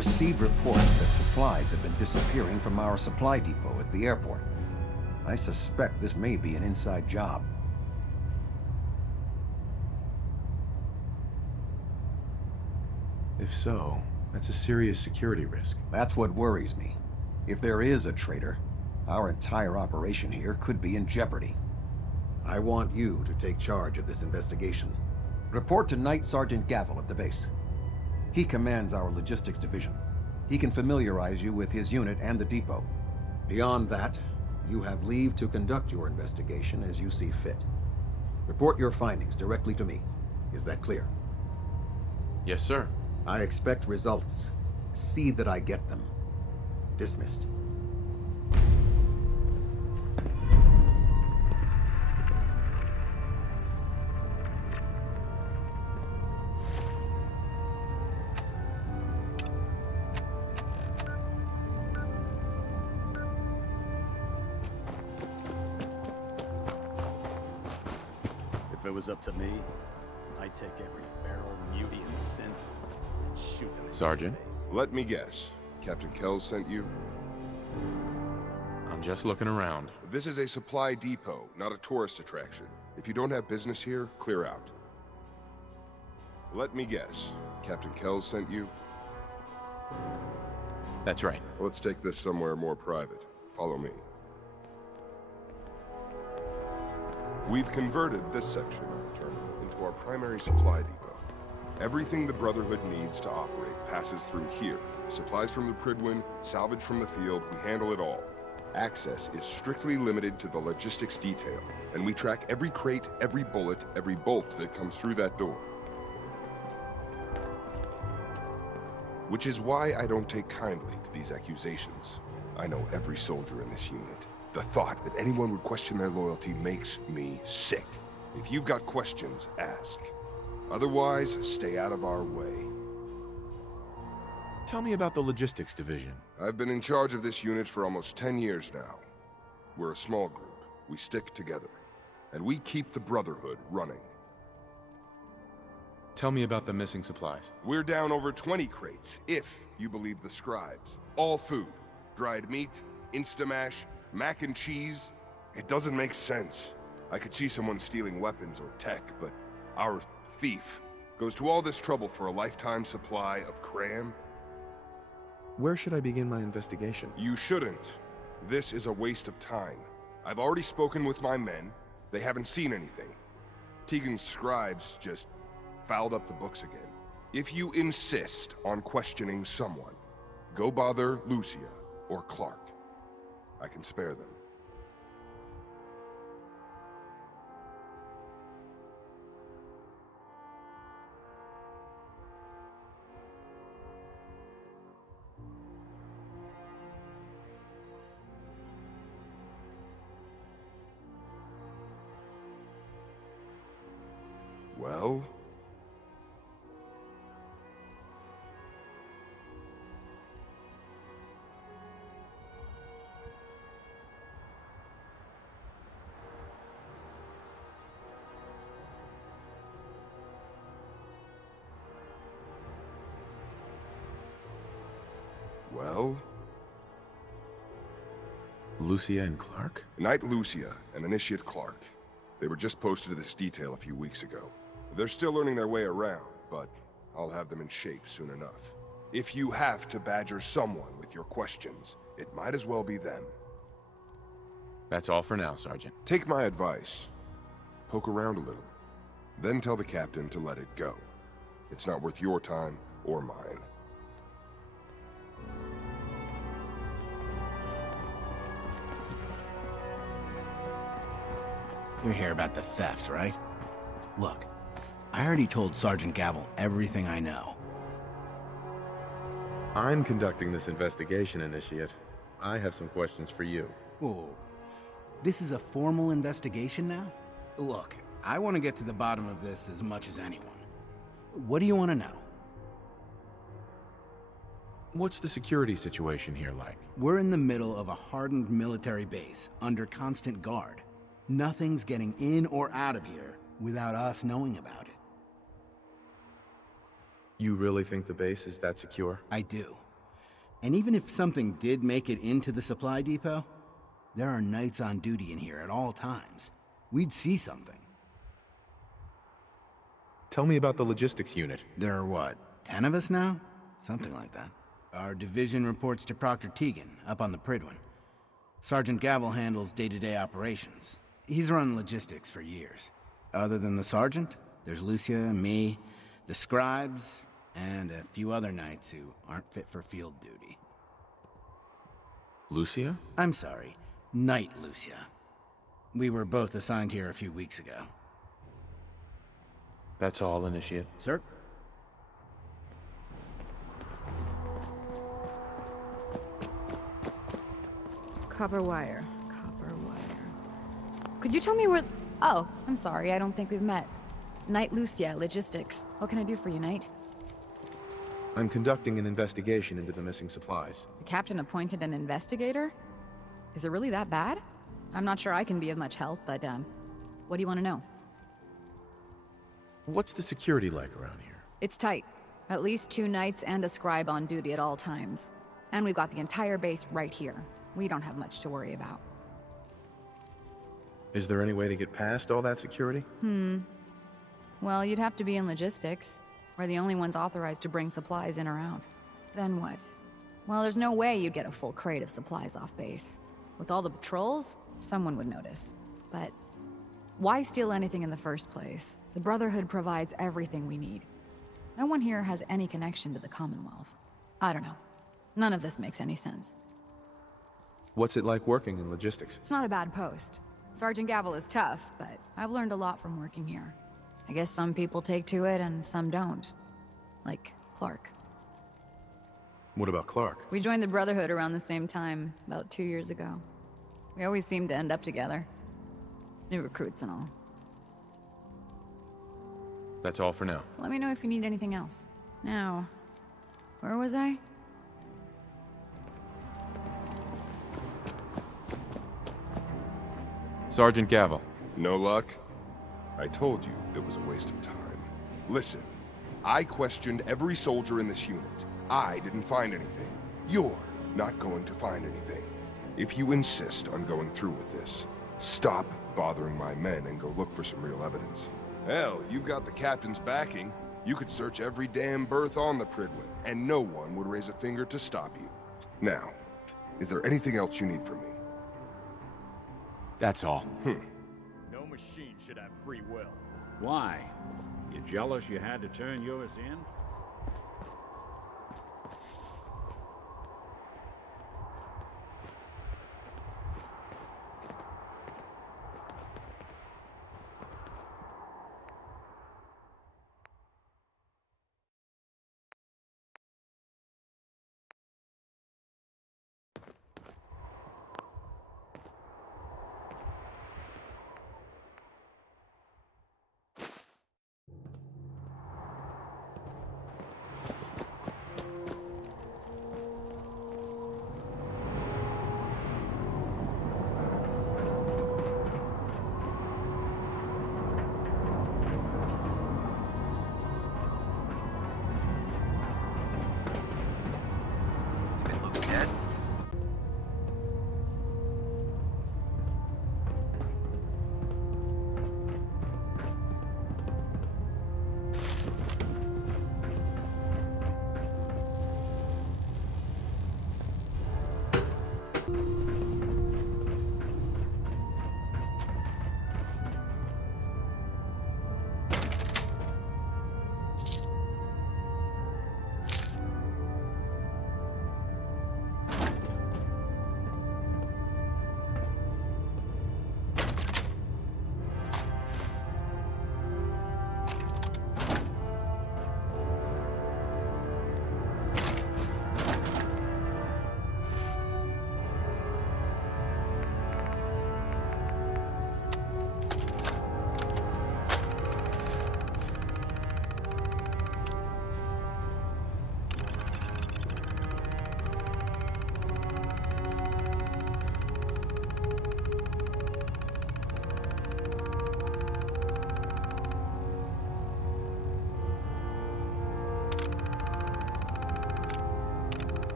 received reports that supplies have been disappearing from our supply depot at the airport. I suspect this may be an inside job. If so, that's a serious security risk. That's what worries me. If there is a traitor, our entire operation here could be in jeopardy. I want you to take charge of this investigation. Report to Night Sergeant Gavel at the base. He commands our logistics division. He can familiarize you with his unit and the depot. Beyond that, you have leave to conduct your investigation as you see fit. Report your findings directly to me. Is that clear? Yes, sir. I expect results. See that I get them. Dismissed. If it was up to me, I'd take every barrel, mutie, and synth and shoot them in Sergeant? space. Let me guess. Captain Kells sent you? I'm just looking around. This is a supply depot, not a tourist attraction. If you don't have business here, clear out. Let me guess. Captain Kells sent you? That's right. Let's take this somewhere more private. Follow me. We've converted this section of the terminal into our primary supply depot. Everything the Brotherhood needs to operate passes through here. Supplies from the Pridwin, salvage from the field, we handle it all. Access is strictly limited to the logistics detail, and we track every crate, every bullet, every bolt that comes through that door. Which is why I don't take kindly to these accusations. I know every soldier in this unit. The thought that anyone would question their loyalty makes me sick. If you've got questions, ask. Otherwise, stay out of our way. Tell me about the logistics division. I've been in charge of this unit for almost 10 years now. We're a small group. We stick together. And we keep the Brotherhood running. Tell me about the missing supplies. We're down over 20 crates, if you believe the scribes. All food. Dried meat, Instamash, mac and cheese. It doesn't make sense. I could see someone stealing weapons or tech, but our thief goes to all this trouble for a lifetime supply of cram. Where should I begin my investigation? You shouldn't. This is a waste of time. I've already spoken with my men. They haven't seen anything. Tegan's scribes just fouled up the books again. If you insist on questioning someone, go bother Lucia or Clark. I can spare them. Well? Well? Lucia and Clark? Knight Lucia and Initiate Clark. They were just posted to this detail a few weeks ago. They're still learning their way around, but I'll have them in shape soon enough. If you have to badger someone with your questions, it might as well be them. That's all for now, Sergeant. Take my advice. Poke around a little. Then tell the captain to let it go. It's not worth your time or mine. You're here about the thefts, right? Look, I already told Sergeant Gavel everything I know. I'm conducting this investigation, Initiate. I have some questions for you. Whoa. This is a formal investigation now? Look, I want to get to the bottom of this as much as anyone. What do you want to know? What's the security situation here like? We're in the middle of a hardened military base, under constant guard. Nothing's getting in or out of here without us knowing about it. You really think the base is that secure? I do. And even if something did make it into the supply depot, there are knights on duty in here at all times. We'd see something. Tell me about the logistics unit. There are what, 10 of us now? Something like that. Our division reports to Proctor Teagan, up on the Pridwin. Sergeant Gavel handles day-to-day operations. He's run logistics for years. Other than the sergeant, there's Lucia, me, the scribes, and a few other knights who aren't fit for field duty. Lucia? I'm sorry, Knight Lucia. We were both assigned here a few weeks ago. That's all, Initiate. Sir? Copper wire. Copper wire. Could you tell me where... Oh, I'm sorry, I don't think we've met. Knight Lucia, Logistics. What can I do for you, Knight? I'm conducting an investigation into the missing supplies. The captain appointed an investigator? Is it really that bad? I'm not sure I can be of much help, but, what do you want to know? What's the security like around here? It's tight. At least 2 knights and a scribe on duty at all times. And we've got the entire base right here. We don't have much to worry about. Is there any way to get past all that security? Well, you'd have to be in logistics. We're the only ones authorized to bring supplies in or out. Then what? Well, there's no way you'd get a full crate of supplies off base. With all the patrols, someone would notice. But why steal anything in the first place? The Brotherhood provides everything we need. No one here has any connection to the Commonwealth. I don't know. None of this makes any sense. What's it like working in logistics? It's not a bad post. Sergeant Gavel is tough, but I've learned a lot from working here. I guess some people take to it and some don't. Like Clark. What about Clark? We joined the Brotherhood around the same time, about 2 years ago. We always seemed to end up together. New recruits and all. That's all for now. Let me know if you need anything else. Now, where was I? Sergeant Gavel. No luck? I told you it was a waste of time. Listen, I questioned every soldier in this unit. I didn't find anything. You're not going to find anything. If you insist on going through with this, stop bothering my men and go look for some real evidence. Hell, you've got the captain's backing. You could search every damn berth on the Pridwin, and no one would raise a finger to stop you. Now, is there anything else you need from me? That's all. No machine should have free will. Why? You jealous you had to turn yours in?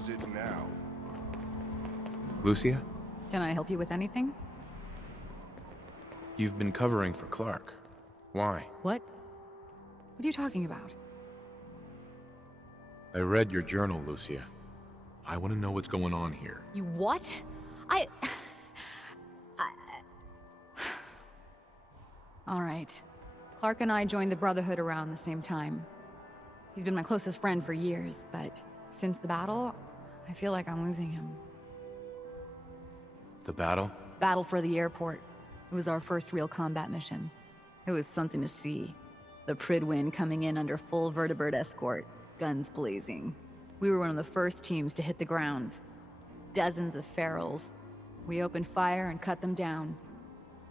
is it now? Lucia? Can I help you with anything? You've been covering for Clark. Why? What? What are you talking about? I read your journal, Lucia. I want to know what's going on here. You what? All right. Clark and I joined the Brotherhood around the same time. He's been my closest friend for years, but since the battle, I feel like I'm losing him. The battle? Battle for the airport. It was our first real combat mission. It was something to see. The Pridwin coming in under full vertebrate escort, guns blazing. We were one of the first teams to hit the ground. Dozens of ferals. We opened fire and cut them down,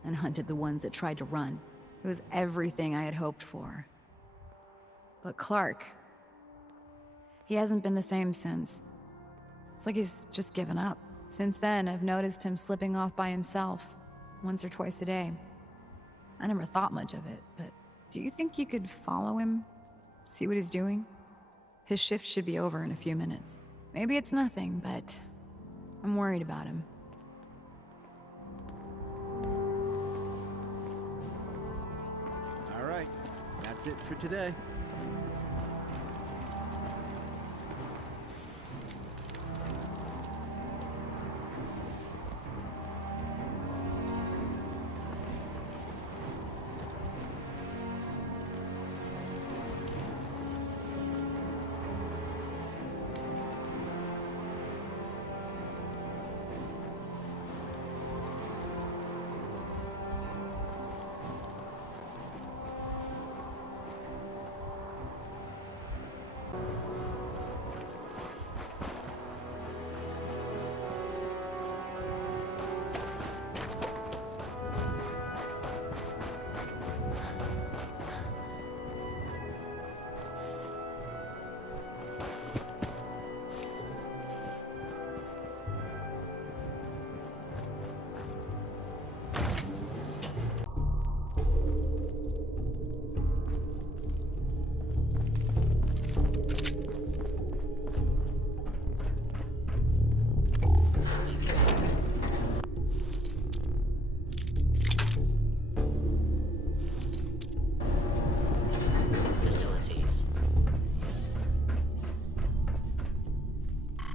and hunted the ones that tried to run. It was everything I had hoped for. But Clark, he hasn't been the same since. It's like he's just given up. Since then, I've noticed him slipping off by himself, once or twice a day. I never thought much of it, but do you think you could follow him? See what he's doing? His shift should be over in a few minutes. Maybe it's nothing, but I'm worried about him. All right, that's it for today.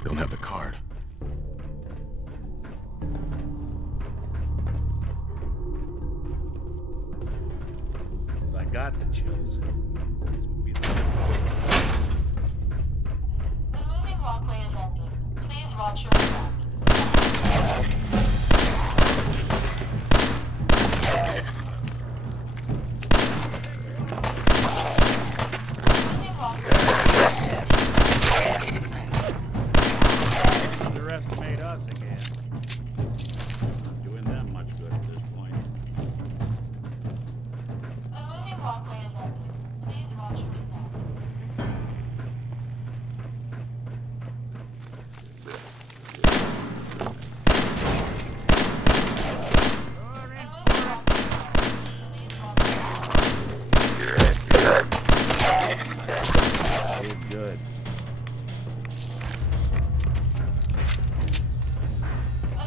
Don't have the card. If I got the chills, this would be the... The moving walkway is ending. Please watch your step. Moving walkway. Underestimate us again. Not doing them much good at this point. The moving walkway is ending. Please watch your step. Did good. The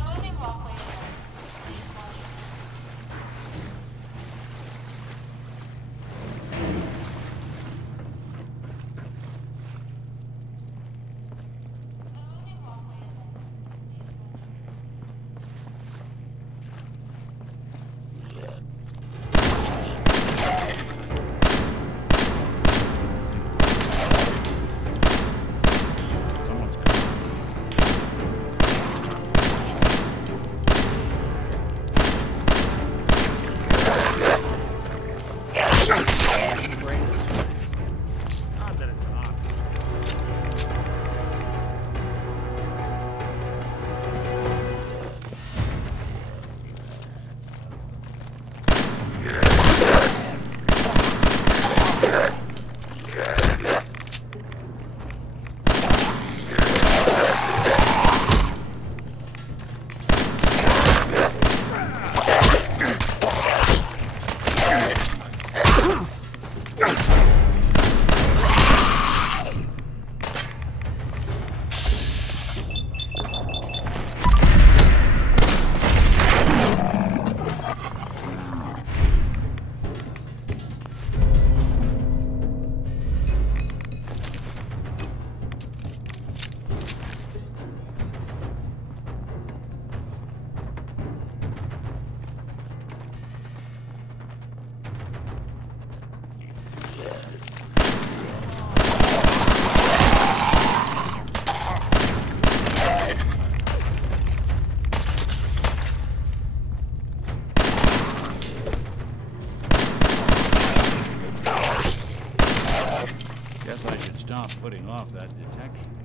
off that detection.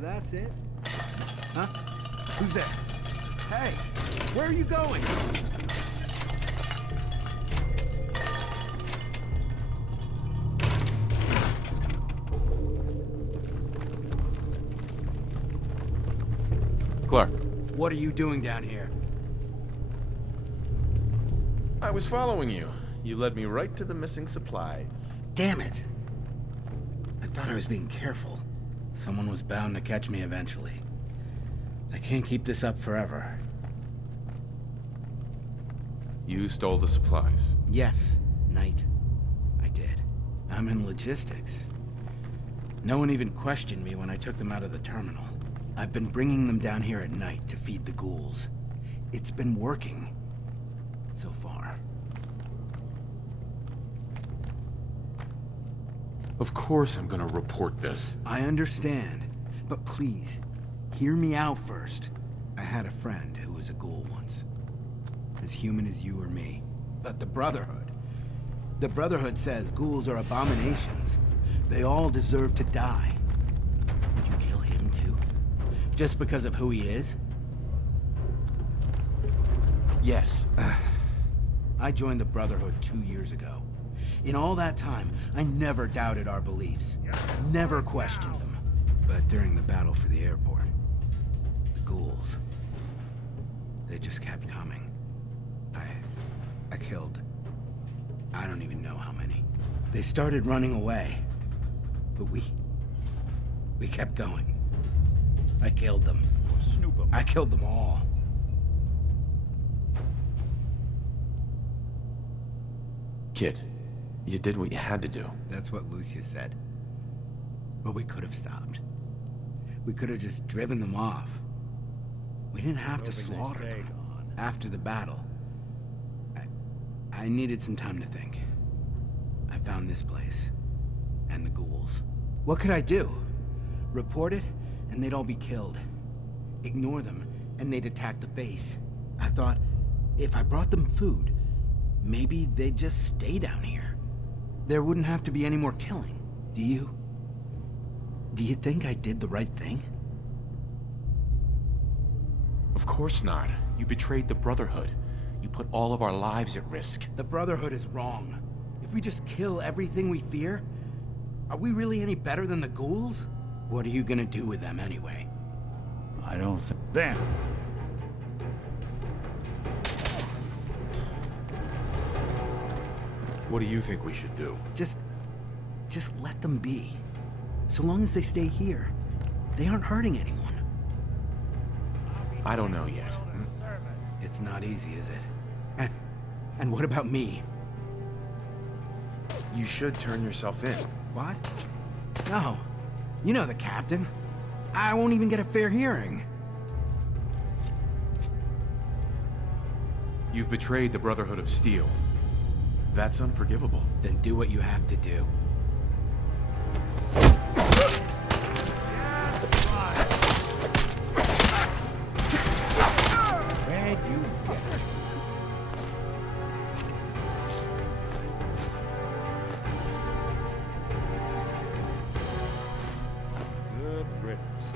That's it? Huh? Who's there? Hey, where are you going? Clark. What are you doing down here? I was following you. You led me right to the missing supplies. Damn it. I thought I was being careful. Someone was bound to catch me eventually. I can't keep this up forever. You stole the supplies. Yes, Knight. I did. I'm in logistics. No one even questioned me when I took them out of the terminal. I've been bringing them down here at night to feed the ghouls. It's been working. So far. Of course I'm gonna report this. I understand, but please, hear me out first. I had a friend who was a ghoul once. As human as you or me. But the Brotherhood. The Brotherhood says ghouls are abominations. They all deserve to die. Would you kill him too? Just because of who he is? Yes. I joined the Brotherhood 2 years ago. In all that time, I never doubted our beliefs. Never questioned them. But during the battle for the airport, the ghouls, they just kept coming. I killed, I don't even know how many. They started running away, but we kept going. I killed them. I killed them all. Kid, you did what you had to do. That's what Lucia said. But we could have stopped. We could have just driven them off. We didn't have to slaughter them. After the battle, I needed some time to think. I found this place. And the ghouls. What could I do? Report it, and they'd all be killed. Ignore them, and they'd attack the base. I thought, if I brought them food, maybe they'd just stay down here. There wouldn't have to be any more killing. Do you? Do you think I did the right thing? Of course not. You betrayed the Brotherhood. You put all of our lives at risk. The Brotherhood is wrong. If we just kill everything we fear, are we really any better than the ghouls? What are you gonna do with them anyway? I don't think... Then! What do you think we should do? Just let them be. So long as they stay here, they aren't hurting anyone. I don't know yet. It's not easy, is it? And what about me? You should turn yourself in. What? No. You know the captain. I won't even get a fair hearing. You've betrayed the Brotherhood of Steel. That's unforgivable. Then do what you have to do. Where'd you get it? Good riddance.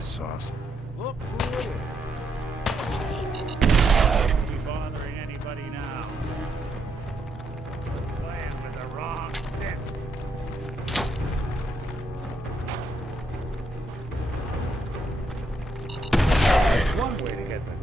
Sauce. Look who it is. Don't be bothering anybody now. Playing with the wrong set. One way to get them.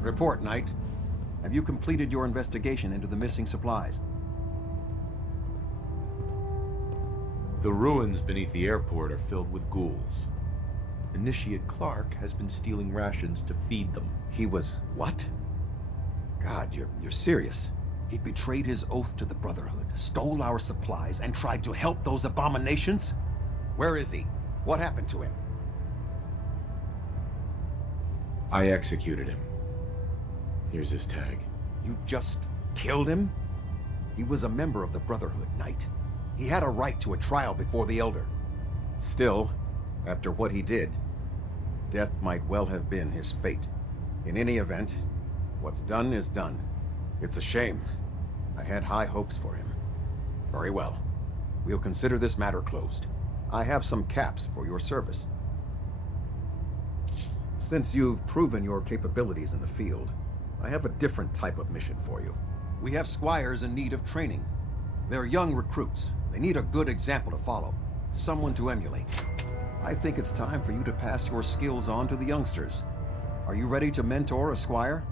Report, Knight. Have you completed your investigation into the missing supplies? The ruins beneath the airport are filled with ghouls. Initiate Clark has been stealing rations to feed them. He was... what? God, you're serious. He betrayed his oath to the Brotherhood, stole our supplies, and tried to help those abominations? Where is he? What happened to him? I executed him. Here's his tag. You just killed him? He was a member of the Brotherhood, Knight. He had a right to a trial before the Elder. Still, after what he did, death might well have been his fate. In any event, what's done is done. It's a shame. I had high hopes for him. Very well. We'll consider this matter closed. I have some caps for your service. Since you've proven your capabilities in the field, I have a different type of mission for you. We have squires in need of training. They're young recruits. They need a good example to follow, someone to emulate. I think it's time for you to pass your skills on to the youngsters. Are you ready to mentor a squire?